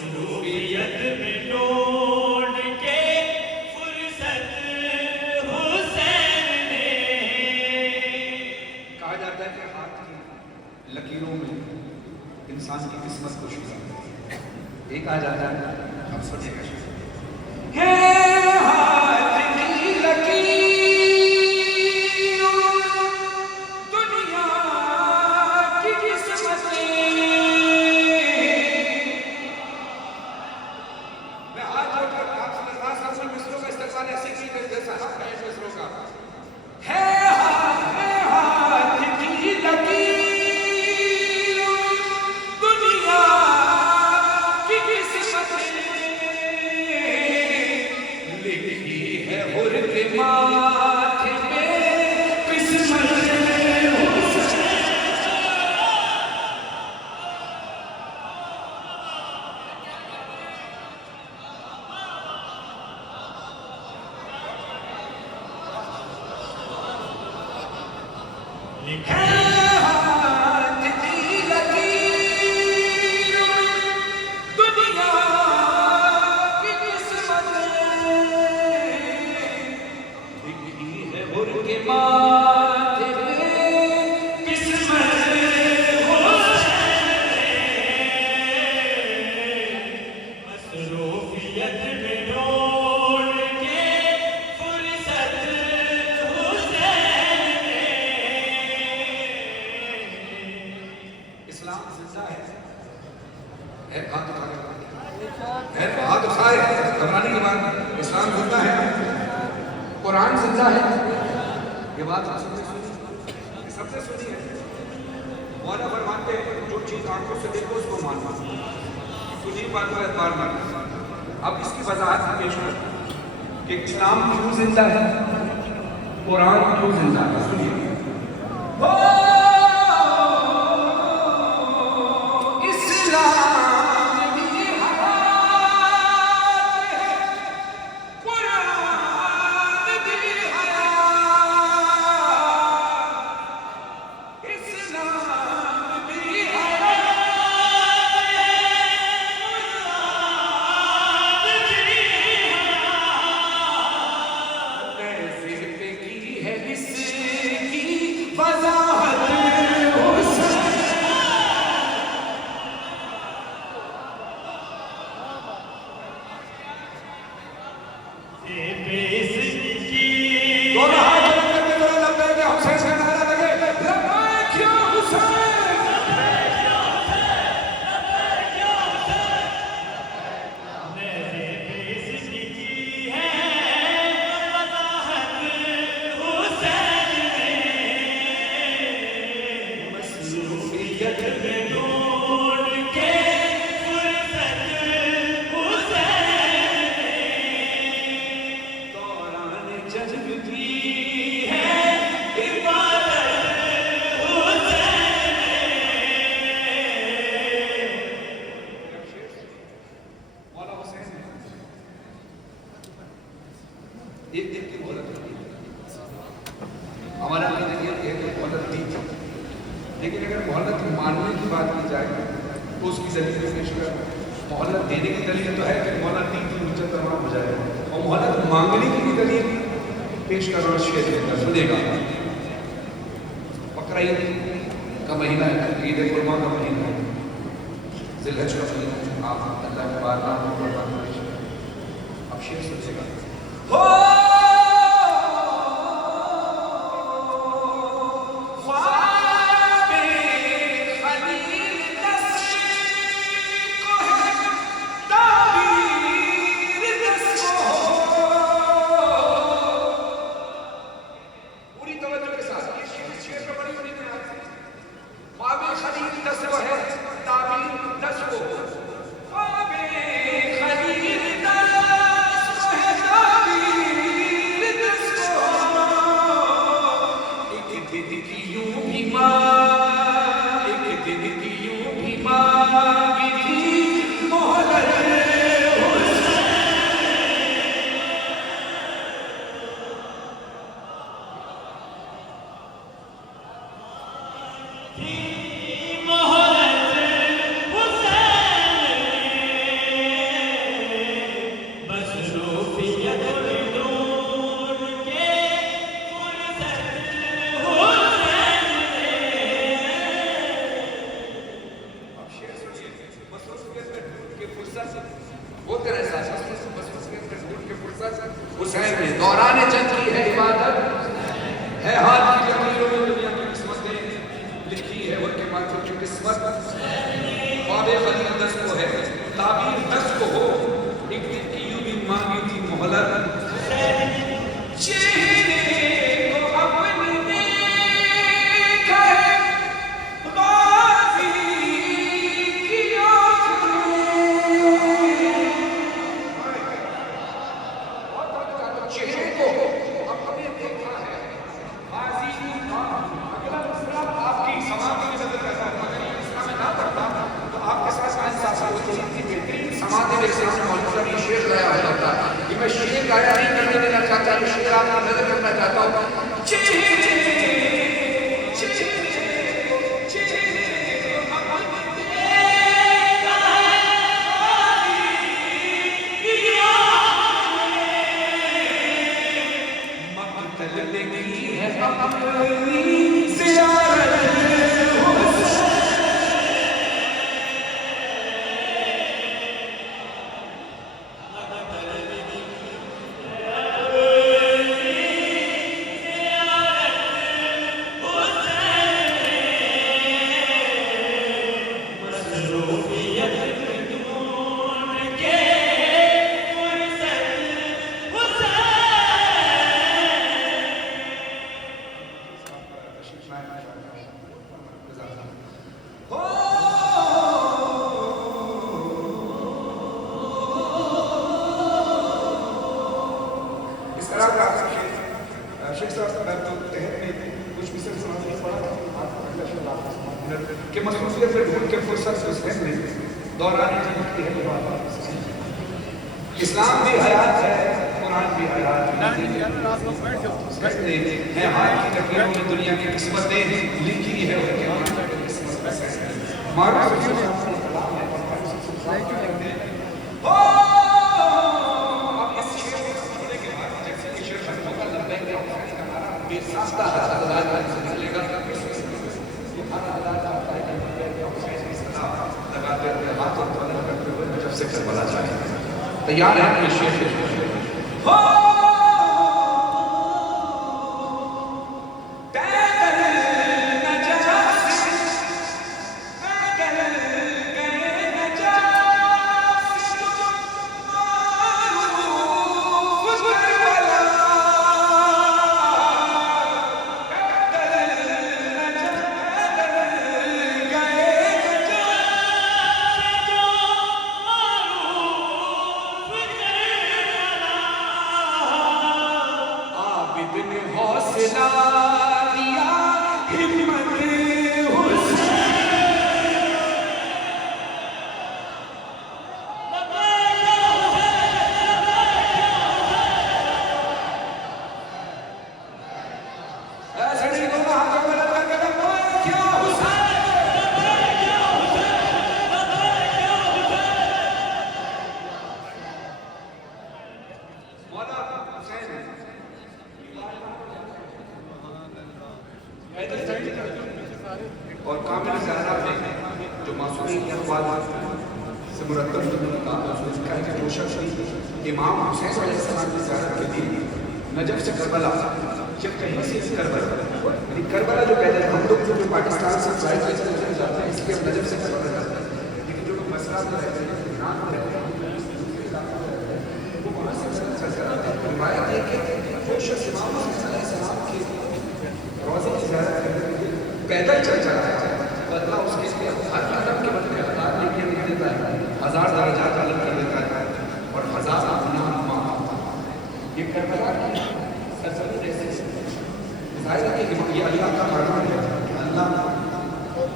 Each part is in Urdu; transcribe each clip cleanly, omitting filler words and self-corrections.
مصروفیت میں ڈھونڈ کے فرصت حسین نے. کہا جاتا ہے کہ ہاتھ کی لکیروں میں انسان کی قسمت کو چھپا ہے. ایک آ جاتا ہے اب سنیے گا. ہے ہاتھ کی لکیروں دنیا کی قسمتیں. میں ہاتھ جوڑ کر آپ سے درخواست کرتا ہوں مصروں کا استقبال ایسے کیجیے جیسا حق ہے مصروں کا. ہے ہاتھ کی لکیروں دنیا کی قسمتیں لکھی ہے حر کے ماتھے پہ قسمت حسین. ہے ہاتھ کی لکیروں دنیا کی قسمتیں لکھی ہے حر کے ماتھے پہ قسمت مصروفیت میں ڈھونڈ کے فرصت حسین نے. اسلام زندہ ہے. ہاتھ اٹھائے ہاتھ اٹھائے گھبرانے کی بات نہیں. اسلام زندہ ہے. قرآن زندہ ہے. یہ بات آپ سب نے سنی. یہ سب نے سنی ہے. مولانا فرماتے ہیں جو چیز آنکھوں سے دیکھو اس کو ماننا. سنی بات کو اعتبار نہ کرنا. اب اس کی وضاحت پیش کر کہ اسلام کیوں زندہ ہے, قرآن کیوں زندہ ہے. سنیے. اسلام بھی حیات ہے, قرآن بھی حیات. اسلام بھی حیات ہے, قرآن بھی حیات. تہذیب پہ کی ہے اس کی وضاحت حسین. دونوں ہاتھ جوڑ کر کے ذرا لبیک یا حسین کا نعرہ لگے. لبیک یا حسین. مصروفیت میں ڈھونڈ کے فرصت حسین دوران جنگ بھی ہے عبادت مولا حسین ایک دن کی مہلت ہوتی ہے. ہمارے لیے یہ مہلت دی تھی, لیکن اگر مہلت ماننے کی بات کی جائے تو اس کی دلیل پیش کر. مہلت دینے کی دلیل تو ہے کہ مہلت دی تھی مجھے تمام ہو جائے, اور مہلت مانگنے کی بھی دلیل پیش کرنا شیئر دیتا. سنے گا. بقرہ عید کا مہینہ ہے, عید قربان کا مہینہ ہے, ذی الحج کا مہینہ ہے. آپ اللہ کے بارگاہ میں قربان پیش کریں. اب شیئر سنیے گا. پوری توجہ کے ساتھ یہ شعر کا بڑی بڑی بنیاد ہے. خواب خلیل دس وہ ہے, تعبیر دس وہ. خواب خلیل دس وہ ہے, تعبیر ہوتے رہے ساتھ حسین نے دوران جنگ کی ہے عبادت ہے ہاتھ کی جمعیوں میں دنیا کی قسمتیں لکھی ہے ان کے ماتھوں کی قسمت خواب خلیل 10 کو ہے تعبیر 10 کو ہو ایک دن کی یوں بھی مانگی تھی مہلت چہرے کو اپنی دیکھا ہے غازی کی آنکھ میں چہرے کو اپنے دیکھا ہے غازی کی آنکھ اگلا مسئلہ آپ کی سماعت میں نظر کرتا ہوں اگر یہ مسئلہ میں نہ پڑھتا تو آپ کے ساتھ سائنس ساتھ وہ چیز کی بہترین سماعت میں سے موجودہ یہ شعر گایا ہوتا ہے کہ میں شعر گایا نہیں کرنے دینا چاہتا ہوں شعر آپ کو نظر کرنا چاہتا ہوں چہرے کہ مصروفیت سے ڈھونڈ کے فرصت سے حسین نے دوران جنگ کی ہے اسلام بھی حیات ہے قرآن بھی حیات ہے ہے ہاتھ کی لکیروں میں دنیا کی قسمتیں لکھی ہے ان کے ہاتھ کی قسمت معروف سے کربلا جائے تیار ہے اپنے شیخ اور کامل زیادہ ہے جو معصومی کی اقوال سے مرتب کہ جو شخص امام حسین علیہ السلام کی زیارت کے لیے نجف سے کربلا یا کہیں سے کربلا جو کہتے ہیں ہم لوگ جو پاکستان سے زائد جاتے ہیں اس لیے ہم نجف سے کربلا جاتے ہیں لیکن جو مسئلہ میں رہتے ہیں ایران میں رہتے ہیں وہ وہاں سے چلتے رہتے ہیں روایت یہ کہ وہ شخص امام حسین علیہ السلام کی روزے کی زیارت کرنے کے لیے پیدل چل جاتا ہے بدلہ اس کے لیے ہر قدم کے بدلے ہزار نیکیاں لکھ دیتا ہے 1000 درجات الگ کر دیتا ہے اور 1000 گناہ معاف ہوتا ہے یہ کربلا کی سرزمین ایسے ظاہر ہے کہ یہ اللہ کا فرمان ہے اللہ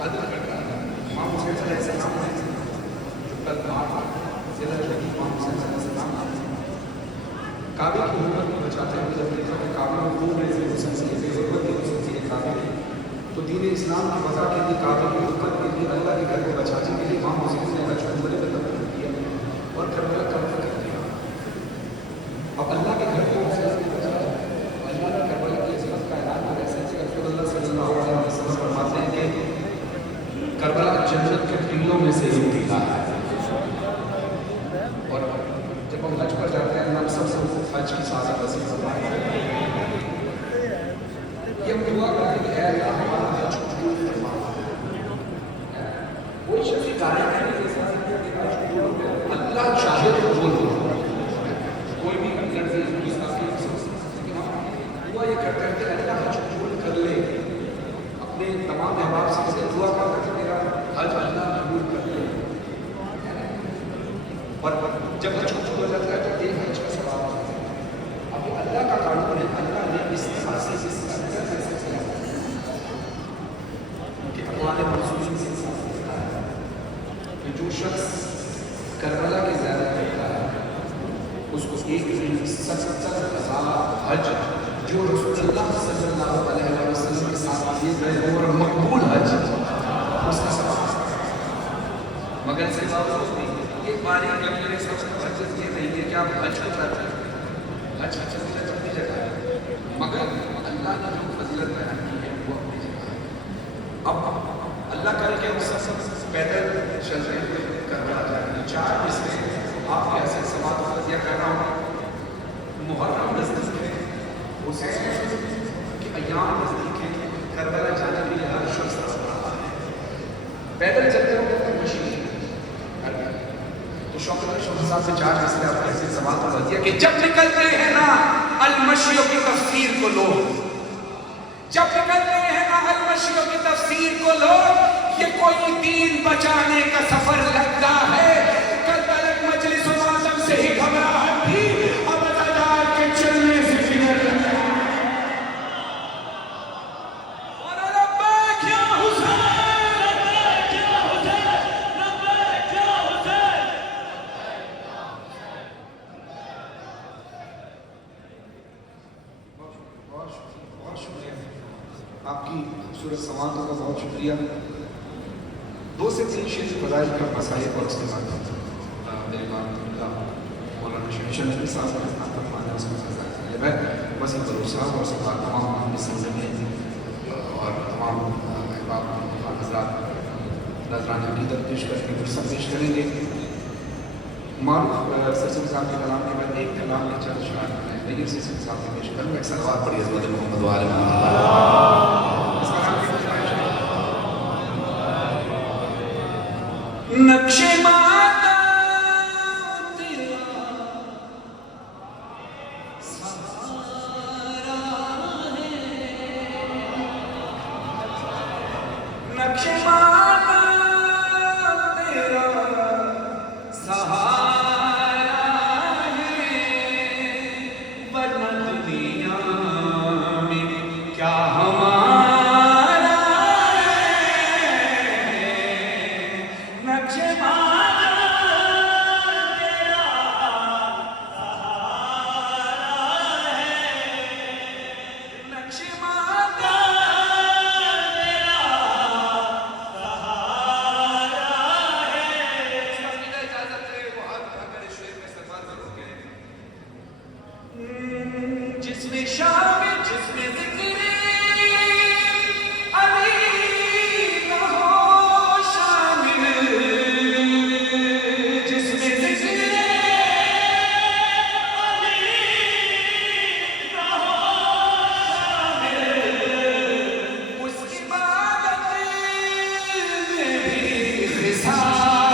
عدل کرتا ہے امام حسین علیہ السلام ہے جو کل معاف ضلع امام حسین علیہ السلام کعبے کی حکومت کو بچاتے ہوئے جب دیکھا کہ کعبے میں خون ہے حسین کی ضرورت ہے کعبے کی تو دین اسلام کی بقا کے لیے کعبے کی حکومت کے لیے اللہ کے گھر کو بچانے کے لیے امام حسین نے حج عمرے کا تبدیل کیا اور کربلا کا فتح کیا اب اللہ کے گھر کو بچایا اللہ نے کربلا کی عظمت کا اعلان کیا ایسے رسول اللہ صلی اللہ علیہ وسلم فرماتے ہیں کہ کربلا جنت کے قلعوں میں سے ایک قلعہ ہے اللہ چاہے تو قبول ہو. کوئی بھی لڑکی گستاخی نہیں سمجھ سکتی، لیکن ہم دعا یہ کرتے ہیں کہ اللہ حج قبول کر لے. اپنے تمام احباب سے اسے دعا کرتا کہ میرا حج اللہ قبول کر لے. اور جب حج قبول ہو جاتا ہے تو ایک حج کا ثواب ہوتا ہے. اب یہ اللہ کا قانون ہے، اللہ نے اس طرح سے اس اندر ایسے کیا کہ اقوال منصوبی سے انصاف کرتا ہے کہ جو شخص کربلا کی زیارت کرتا ہے اس کو 1,70,000 حج جو رسول اللہ صلی اللہ علیہ وسلم کے ساتھ کیے گئے اور مقبول حج اس کا ثواب. مگر اس کے باوجود بھی ایک باری جب میرے سب سے حج یہ نہیں ہے کہ آپ حج کو کرتے ہیں، حج اپنی جگہ ہے، مگر اللہ نے جو فضیلت بیان کی ہے وہ اپنی جگہ ہے. اب اللہ کرے کہ ہم سب پیدل چل رہے ہوئے کربلا جائیں. 4 میں آپ کے ایسے سماعت و تذکرہ کر رہا ہوں. محرم نزدیک ہے، حسین کے ایام نزدیک ہے، کربلا جانے کے لیے ہر شخص رہا ہے. پیدل چلتے ہوئے مشین تو شوکت صاحب سے 4 مسئلے آپ ایسے سماعت و تذکرہ کہ جب نکلتے ہیں نا المشیوں کی تفسیر کو لوگ، جب نکلتے ہیں نا المشیوں کی تفسیر کو لوگ، یہ کوئی دین بچانے کا سفر لگتا ہے. کل تلک مجلس و ماتم سے ہی گھبراہٹ تھی، اب ادادار کے چلنے سے فکر لگتا ہے. اور لبیک یا حسین، لبیک یا حسین، لبیک یا حسین. بہت شکریہ آپ کی خوبصورت سماعتوں کا، بہت شکریہ. 2 سے 3 شیز فضائل کا مسائل اور اس کے بعد میرے مولانا شہنشاہ نبی صاحب کا خطاب فرمانا اس کا فضائل ہے. میں وسیم بلوچ صاحب اور سب تمام مسلمین اور تمام احباب حضرات نذرانہ عقیدت پیش کرنے کی فرصت پیش کریں گے. معروف سرسم صاحب کے کلام کے بعد ایک کلام کے چند اشعار ہیں لیکن سرسم صاحب سے پیش کروں. ایک صلوات پڑھی حضرت محمد و آل محمد. اس کا نام کیا ہے؟ نقش ماتا تیرا سہارا ہے، نقش ماتا تیرا سہارا ہے، ورنہ دنیا میں کیا ہمارا ہے. نقش جس میں شامل، جس میں ذکر علی نہ ہو شامل، جس میں ذکر علی نہ ہو شامل، اس عبادت میں بھی خسارہ.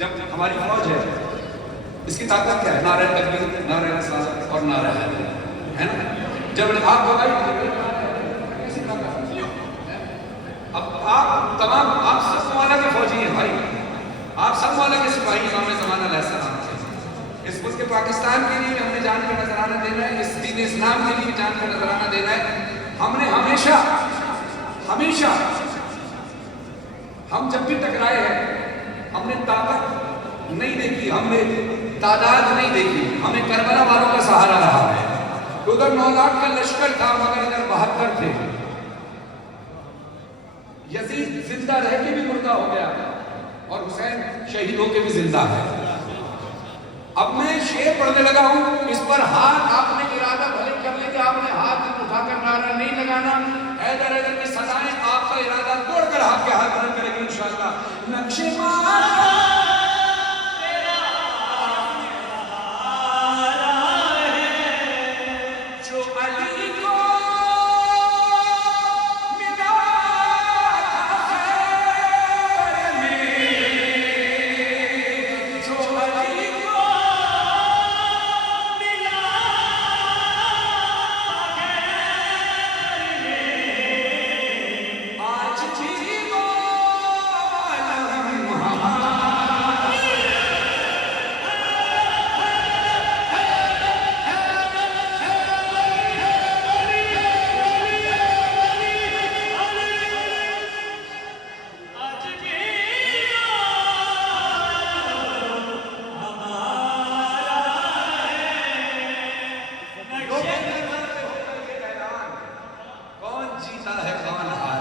جب ہماری فوج ہے اس کی طاقت کیا ہے؟ نعرہ تکبیر، نعرہ رسالت اور نعرہ حیدر ہے نا. جب آپ بغائی کیسی طاقت ہے؟ اب آپ تمام، آپ سب مولا کے فوجی ہیں بھائی، آپ سب مولا کے سپاہی امام زمانہ علیہ السلام تھے. اس ملک پاکستان کے لیے ہم نے جان کا نذرانہ دینا ہے، اس دین اسلام کے لیے جان کا نذرانہ دینا ہے. ہم نے ہمیشہ ہم جب بھی ٹکرائے ہیں ہم نے طاقت نہیں دیکھی، ہم نے تعداد نہیں دیکھی، ہمیں کربلا والوں کا سہارا رہا ہے. ادھر 9 لاکھ کا لشکر تھا مگر ادھر 72 تھے. یزید زندہ رہ کے بھی مردہ ہو گیا اور حسین شہید ہو کے بھی زندہ ہے. ہونے لگا ہوں، اس پر ہاتھ آپ نے ارادہ بھلے کر لیں کہ آپ نے ہاتھ اٹھا کر نعرہ نہیں لگانا، حیدر حیدر کی سزائیں آپ کا ارادہ توڑ کر آپ کے ہاتھ بلند کریں گے انشاءاللہ۔ نقش